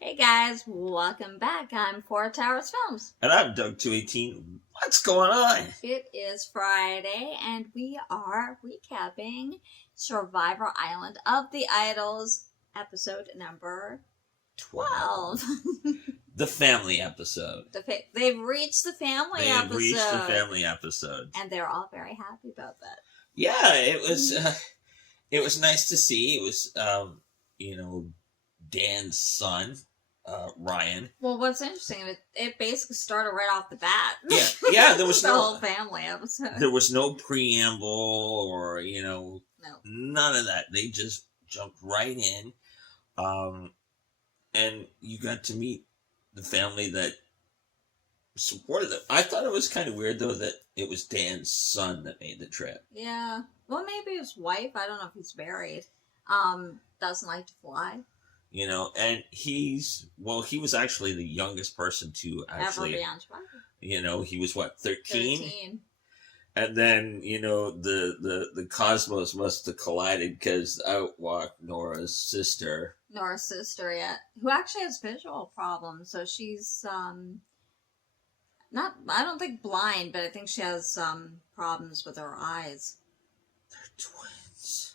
Hey guys, welcome back. I'm Four Towers Films. And I'm Doug218. What's going on? It is Friday, and we are recapping Survivor Island of the Idols, episode number 12. The family episode. They've reached the family episode. They've reached the family episode. And they're all very happy about that. Yeah, it was nice to see. It was, Dan's son, Ryan. Well, what's interesting, it basically started right off the bat. Yeah, there was the whole family episode. There was no preamble or, no. None of that. They just jumped right in. And you got to meet the family that supported them. I thought it was kind of weird, though, that it was Dan's son that made the trip. Yeah. Well, maybe his wife. I don't know if he's married. Doesn't like to fly. And he was actually the youngest person to actually ever be on Survivor. He was what, 13? 13. And then, the cosmos must have collided because out walked Nora's sister. Nora's sister, yeah. Who actually has visual problems. So she's, not, I don't think blind, but I think she has, problems with her eyes. They're twins.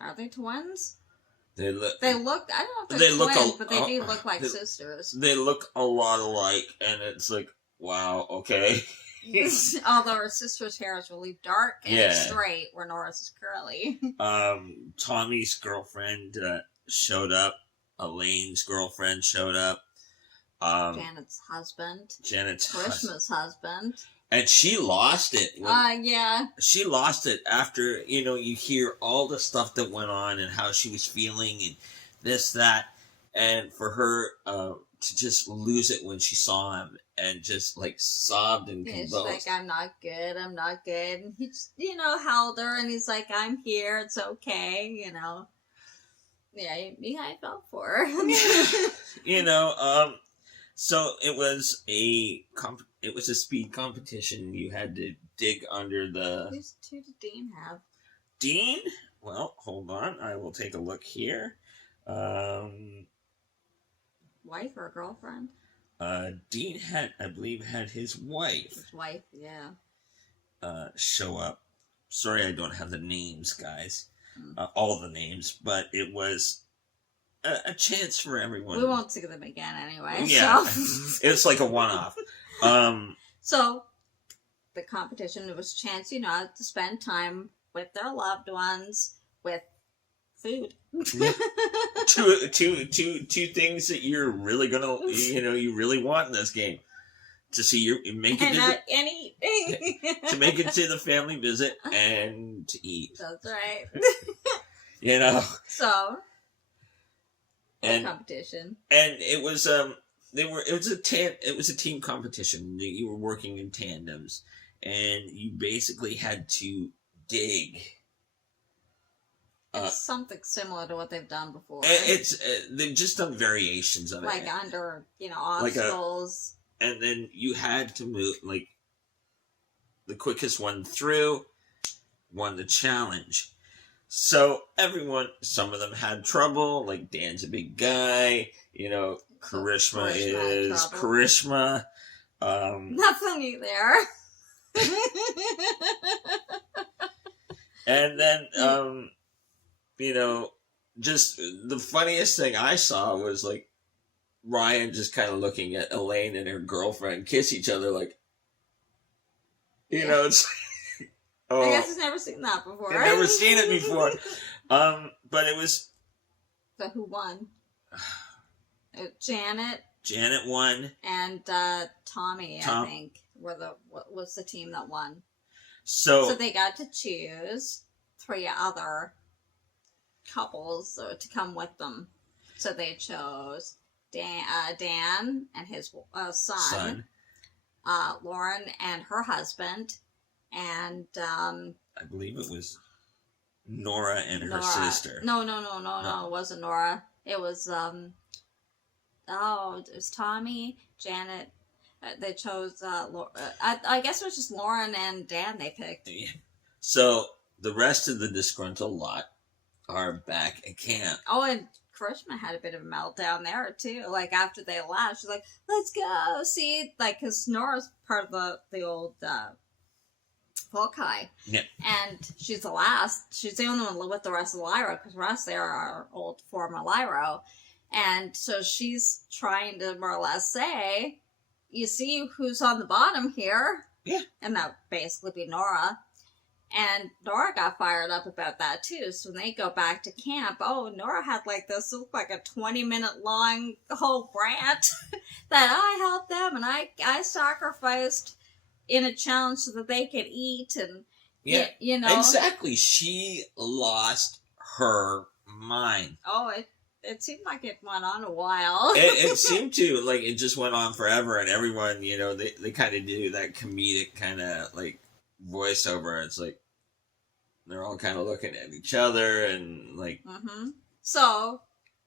Are they twins? They look, I don't know if they're twins, but they do look like sisters. They look a lot alike, and it's like, wow, okay. Although her sister's hair is really dark and straight, where Nora's is curly. Tommy's girlfriend showed up. Elaine's girlfriend showed up. Janet's husband. Karishma's husband. And she lost it. Yeah. She lost it after, you hear all the stuff that went on and how she was feeling and this, that. And for her to just lose it when she saw him and just, sobbed and convulsed. She's like, I'm not good. And he just, held her and he's like, I'm here. It's okay, Yeah, I felt for her. So it was a speed competition. You had to dig under the... Who's two did Dean have? Dean? Well, hold on. I will take a look here. Wife or girlfriend? Dean I believe, had his wife. His wife, yeah. Show up. Sorry I don't have the names, guys. All the names, but it was... A chance for everyone. We won't see them again anyway. Yeah, so. It's like a one-off. So, the competition, it was a chance, to spend time with their loved ones, with food. two things that you're really gonna, you really want in this game. To see you make it to make it to the family visit and to eat. That's right. So. And competition. And it was it was a team competition. You were working in tandems, and you basically had to dig. It's something similar to what they've done before. They've just done variations of it, under obstacles. And then you had to move the quickest one through won the challenge. So some of them had trouble, like Dan's a big guy, Karishma is Karishma. Nothing new there. And then, just the funniest thing I saw was Ryan just kind of looking at Elaine and her girlfriend kiss each other it's Oh, I guess he's never seen that before. I've never seen it before. But it was... So who won? Janet. Janet won. And Tommy, I think, was the team that won. So they got to choose 3 other couples to come with them. So they chose Dan and his son. Lauren and her husband. And I believe it was Nora and her sister. No, it wasn't Nora. It was it was Tommy, Janet. They chose I guess it was just Lauren and Dan they picked. Yeah. So the rest of the disgruntled lot are back at camp. Oh, and Karishma had a bit of a meltdown there too. Like after they left, she's like, "Let's go see," like because Nora's part of the old Volkai, Yeah. and she's the last. She's the only one with the rest of the Lyra because the rest there are old former Lyra, and so she's trying to more or less say, "You see who's on the bottom here?" Yeah, and that would basically be Nora. And Nora got fired up about that too. So when they go back to camp, Nora had like this looked like a 20-minute long whole rant that I helped them and I sacrificed in a challenge so that they could eat and yeah, you know exactly. She lost her mind. It seemed like it went on a while. It seemed to, like, it just went on forever, and everyone, you know, they kind of do that comedic kind of like voiceover. It's like they're all kind of looking at each other and like. Mm-hmm. So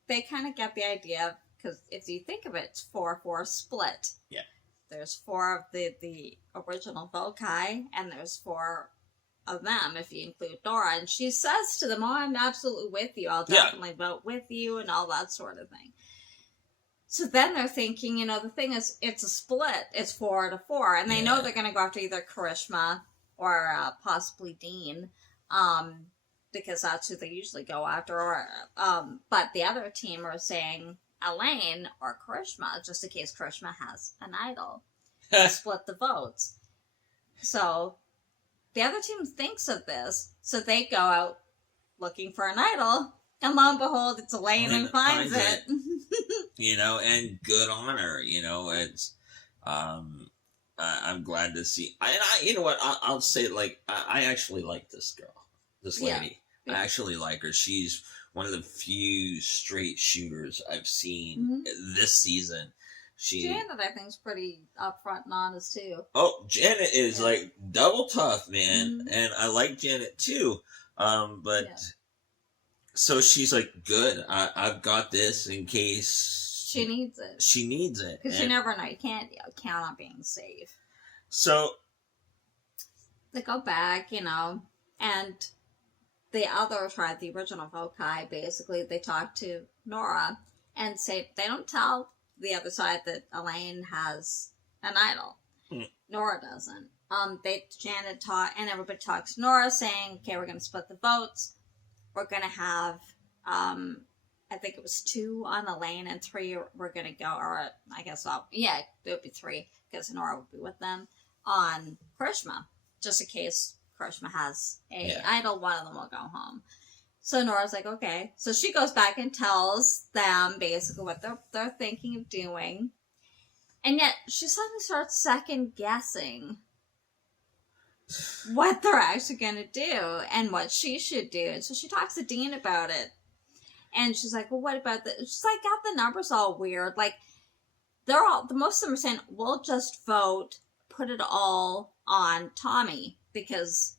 they kind of get the idea because if you think of it, it's 4-4 split. Yeah. There's 4 of the original Volkai, and there's 4 of them if you include Nora. And she says to them, I'm absolutely with you. I'll definitely vote with you and all that sort of thing. So then they're thinking, the thing is, it's a split. It's 4-4. And they know they're going to go after either Karishma or possibly Dean. Because that's who they usually go after. But the other team are saying Elaine or Karishma, just in case Karishma has an idol. Split the votes. So the other team thinks of this, so they go out looking for an idol, and lo and behold, it's Elaine who finds it. And good on her. It's I'm glad to see. You know what? I'll say, like, I actually like this girl, this lady. Yeah. I actually like her. She's one of the few straight shooters I've seen this season. Janet, I think, is pretty upfront and honest too. Oh, Janet is like double tough, man, and I like Janet too. So she's like, good. I've got this in case she needs it. She needs it because you never know. You can't count on being safe. So they go back, and the other tribe, the original Volkai, basically they talk to Nora and say they don't tell the other side that Elaine has an idol. Nora doesn't. Janet talk and everybody talks to Nora saying, okay, we're going to split the votes. We're going to have, I think it was 2 on Elaine and 3 we're going to go, or I guess, it would be 3 because Nora would be with them on Karishma, just in case Karishma has a idol, one of them will go home. So Nora's like, okay. So she goes back and tells them basically what they're thinking of doing. And yet she suddenly starts second guessing what they're actually going to do and what she should do. And so she talks to Dean about it. And she's like, well, what about this? She's like, got the numbers all weird. Like, most of them are saying, we'll just vote, put it all on Tommy. Because,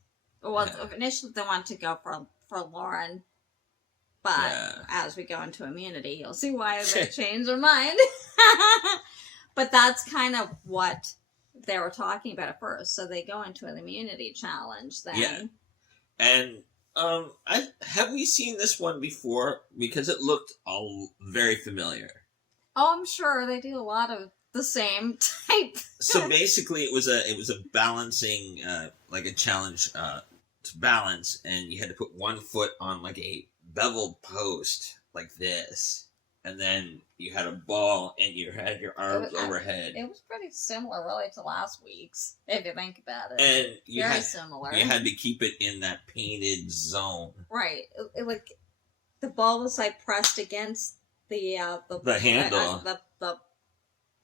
initially they wanted to go for Lauren, but as we go into immunity, you'll see why they change their mind. But that's kind of what they were talking about at first. So they go into an immunity challenge then. Yeah. And have we seen this one before? Because it looked all very familiar. Oh, I'm sure they do a lot of the same type. So basically, it was a balancing, like a challenge to balance, and you had to put one foot on like a beveled post like this, and then you had a ball and you had your arms overhead. It was pretty similar, really, to last week's, if you think about it. And very similar. You had to keep it in that painted zone. Right. Like the ball was like pressed against the handle,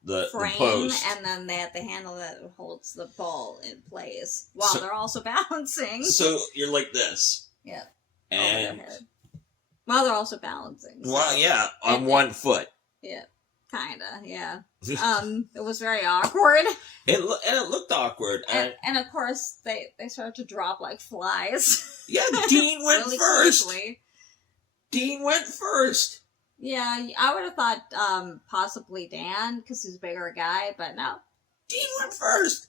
the frame, post, and then they had the handle that holds the ball in place while they're also balancing. So you're like this. Yeah. And while they're also balancing. Well, yeah, on one foot. Yeah. Kinda, yeah. It was very awkward. It looked awkward. And of course, they started to drop like flies. Yeah, Dean went really first. Quickly. Dean went first. Yeah, I would have thought possibly Dan, because he's a bigger guy, but no. Dean went first.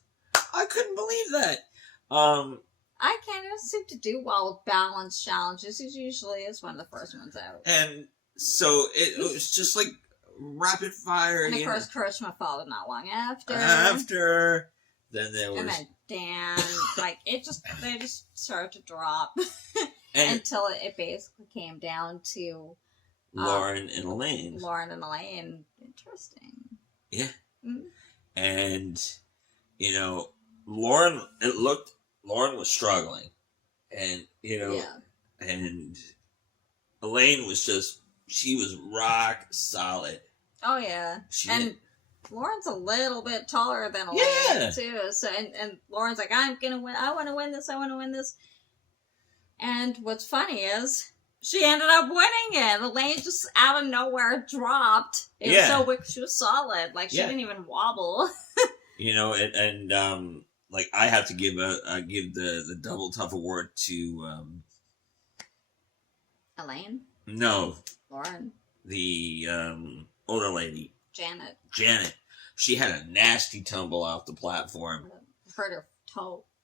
I couldn't believe that. I can't seem to do well with balance challenges. He usually is one of the first ones out. And So it was just like rapid fire. And of course, Karishma followed not long after. Then there was... And then Dan, like, they just started to drop. And until it basically came down to... Lauren and Elaine. Lauren and Elaine. Interesting. Yeah. Mm-hmm. And, you know, Lauren was struggling. And, you know, and Elaine was she was rock solid. Oh, yeah. Lauren's a little bit taller than Elaine, too. So, and Lauren's like, I'm going to win. I want to win this. And what's funny is she ended up winning it. Elaine just out of nowhere dropped. It was so wicked. She was solid. Like, she didn't even wobble. You know, and like, I have to give the Double Tough award to... Elaine? No. Lauren? The older lady. Janet. She had a nasty tumble off the platform. Hurt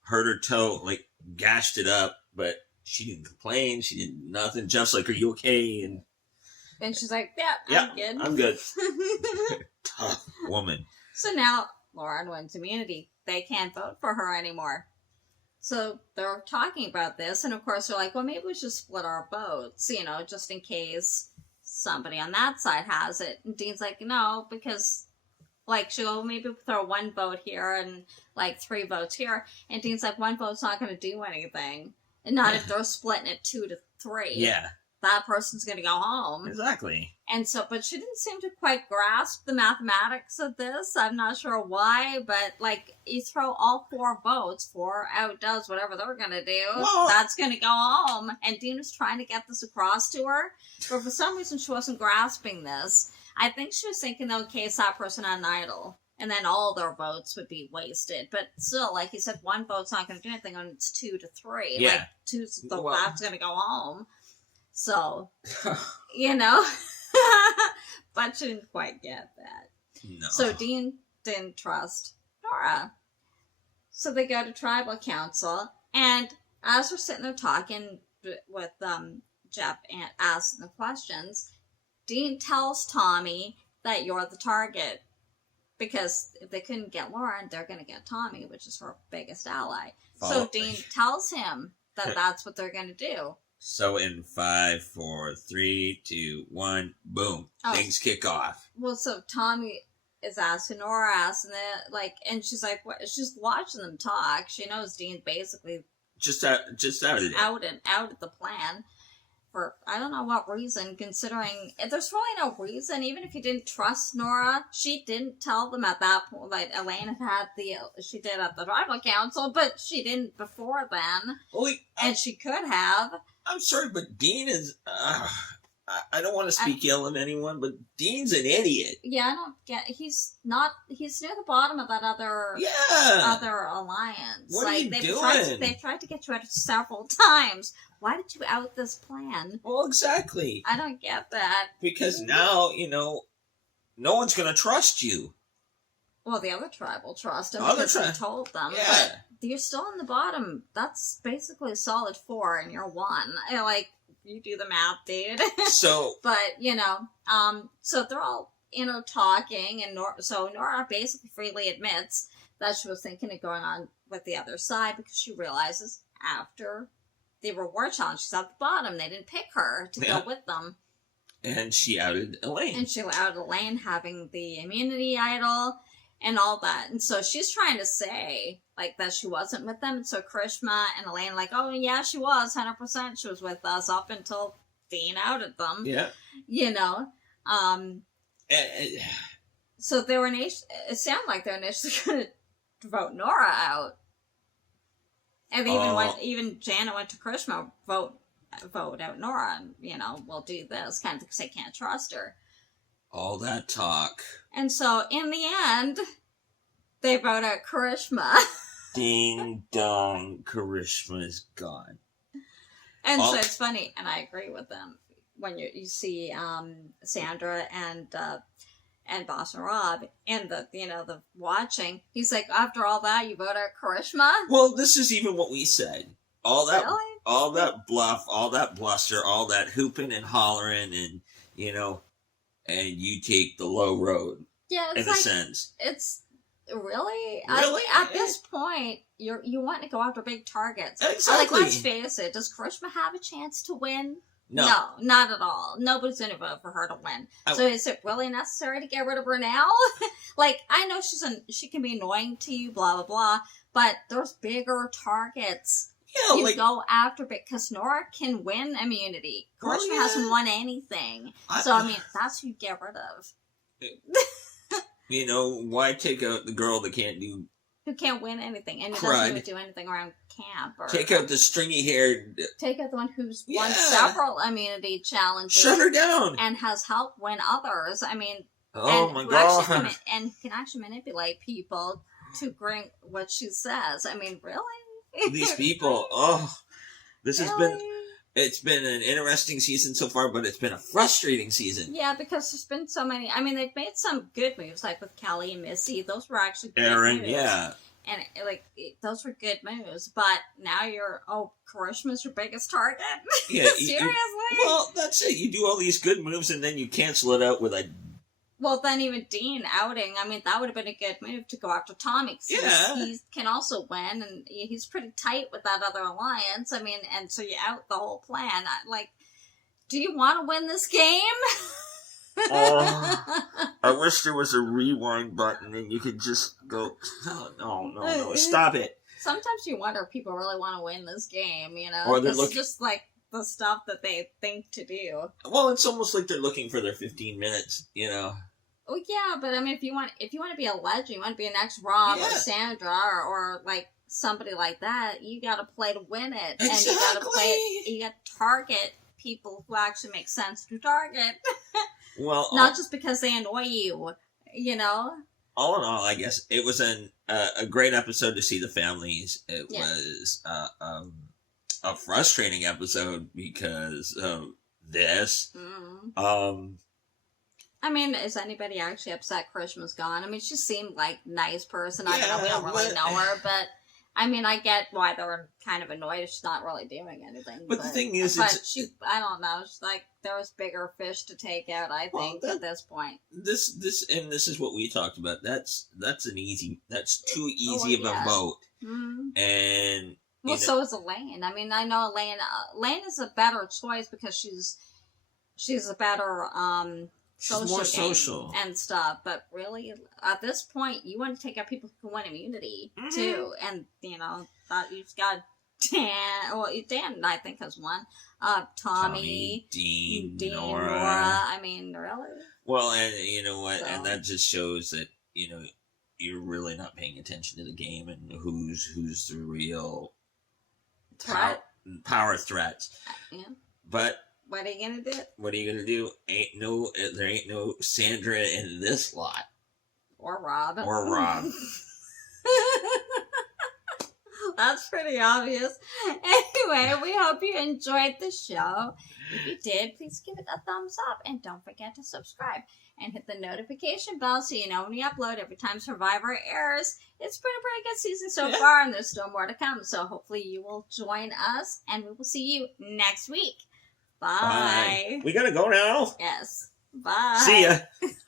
her toe, like, gashed it up, but she didn't complain. She did nothing. Jeff's like, are you okay? And she's like, yeah, I'm good. Tough woman. So now Lauren wins immunity. They can't vote for her anymore. So they're talking about this, and of course they're like, well, maybe we should split our votes, you know, just in case somebody on that side has it. And Dean's like, no, because, like, she'll maybe throw one vote here and, like, 3 votes here. And Dean's like, 1 vote's not going to do anything. And not if they're splitting it 2 to 3. Yeah. That person's going to go home. Exactly. And so, but she didn't seem to quite grasp the mathematics of this. I'm not sure why, but, like, you throw all 4 votes, 4 outdoes whatever they're going to do, that's going to go home. And Dean was trying to get this across to her, but for some reason she wasn't grasping this. I think she was thinking, though, in case that person had an idol, and then all their votes would be wasted. But still, like you said, 1 vote's not going to do anything when it's 2 to 3. Yeah. Like, that's going to go home. So, you know, but she didn't quite get that. No. So Dean didn't trust Nora. So they go to tribal council, and as we're sitting there talking with Jeff and asking the questions, Dean tells Tommy that you're the target. Because if they couldn't get Lauren, they're going to get Tommy, which is her biggest ally. So Dean tells him that that's what they're going to do. So in 5, 4, 3, 2, 1, boom, things kick off. Well, so Tommy is asking, Nora asks, and then, like, and she's like, what? She's watching them talk. She knows Dean basically just outed it. Outed the plan for I don't know what reason. Considering there's really no reason, even if you didn't trust Nora, she didn't tell them at that point. Like Elaine had she did at the tribal council, but she didn't before then. Well, and she could have. I'm sorry, but Dean is... I don't want to speak ill of anyone, but Dean's an idiot. Yeah, I don't get... He's near the bottom of that other alliance. What are you doing? They've tried to get you out several times. Why did you out this plan? Well, exactly. I don't get that. Because now, you know, no one's going to trust you. Well, the other tribe will trust him because he told them. Yeah. But you're still on the bottom. That's basically a solid 4 and you're 1. Like, you do the math, dude. So. But, you know, so they're all, you know, talking. And so Nora basically freely admits that she was thinking of going on with the other side because she realizes after the reward challenge, she's at the bottom. They didn't pick her to go with them. And she outed Elaine. And she outed Elaine having the immunity idol. And all that. And so she's trying to say, like, that she wasn't with them. And so Karishma and Elaine like, oh, yeah, she was. 100% she was with us up until Dean outed them. Yeah. You know? So they were it sounded like they were initially going to vote Nora out. And even Janet went to Karishma, vote out Nora. And, you know, we'll do this. Kind of because they can't trust her. All that talk. And so, in the end, they vote out Karishma. Ding dong, Karishma is gone. And so it's funny, and I agree with them. When you see Sandra and Boston Rob and the watching, he's like, after all that, you vote out Karishma? Well, this is even what we said. All that, really? all that bluff, all that bluster, all that hooping and hollering and, you know, and you take the low road Yeah, in it's a like sense. it's really Really? at this point you want to go after big targets. Exactly. Like, let's face it, does Karishma have a chance to win? No. No, not at all. Nobody's gonna vote for her to win. So is it really necessary to get rid of her now? Like, I know she can be annoying to you, blah blah blah, but there's bigger targets. Yeah, You like, go after, because Nora can win immunity. Well, Karishma yeah. hasn't won anything. So I mean, that's who you get rid of. you know, why take out the girl that can't do? Who can't win anything and who Crud. doesn't even do anything around camp. Or Take out the stringy haired. take out the one who's won Yeah. several immunity challenges. Shut her down. And has helped win others. I mean, Oh and my who actually god. and can actually manipulate people to bring what she says. I mean, really? These people. Oh, this has Really? been. It's been an interesting season so far, but it's been a frustrating season. Yeah, because there's been so many. I mean, they've made some good moves, like with Kelly and Missy. Those were actually good Aaron, moves. yeah. And, like, those were good moves. But now Karishma's your biggest target? Yeah, Seriously? Well, that's it. You do all these good moves and then you cancel it out with a. Well, then even Dean outing, I mean, that would have been a good move to go after Tommy. Yeah. He can also win, and he's pretty tight with that other alliance. I mean, and so you out the whole plan. Like, do you want to win this game? Oh, I wish there was a rewind button and you could just go, no, stop it. Sometimes you wonder if people really want to win this game, you know? Or they're 'Cause it's just like the stuff that they think to do. Well, it's almost like they're looking for their 15 minutes, you know. Oh yeah, but I mean, if you want to be a legend, you want to be an ex Rob or Yeah. Sandra or like somebody like that, you got to play to win it, and Exactly. you got to play. You got to target people who actually make sense to target, Well, not just because they annoy you. You know. all in all, I guess it was a great episode to see the families. It Yeah. was a frustrating episode because of this. Mm. I mean, is anybody actually upset Karishma's gone? I mean, she seemed like a nice person. I don't know. We don't really but- know her, but I mean, I get why they're kind of annoyed if she's not really doing anything. But the thing is, but it's- I don't know. It's like there was bigger fish to take out. I Well, think at this point. This is what we talked about. That's too easy Oh, of a yeah. vote, Mm. and Well, you know, so is Elaine. I mean, I know Elaine. Elaine is a better choice because she's a better she's more game social. and stuff. But really, at this point, you want to take out people who can win immunity Mhm. too, and you know that you've got Dan. Well, Dan I think has one. Tommy, Dean, Nora. Nora. I mean, really. Well, and you know what, So- and that just shows that you're really not paying attention to the game and who's the real Threat. power threats. Yeah. But What are you gonna do? what are you gonna do? There ain't no Sandra in this lot. Or Rob. Or Rob. That's pretty obvious. Anyway, we hope you enjoyed the show. If you did, please give it a thumbs up and don't forget to subscribe and hit the notification bell so you know when we upload every time Survivor airs. It's been a pretty good season so Yeah. far, and there's still more to come. So hopefully you will join us, and we will see you next week. Bye. We gotta go now. Yes. Bye. See ya.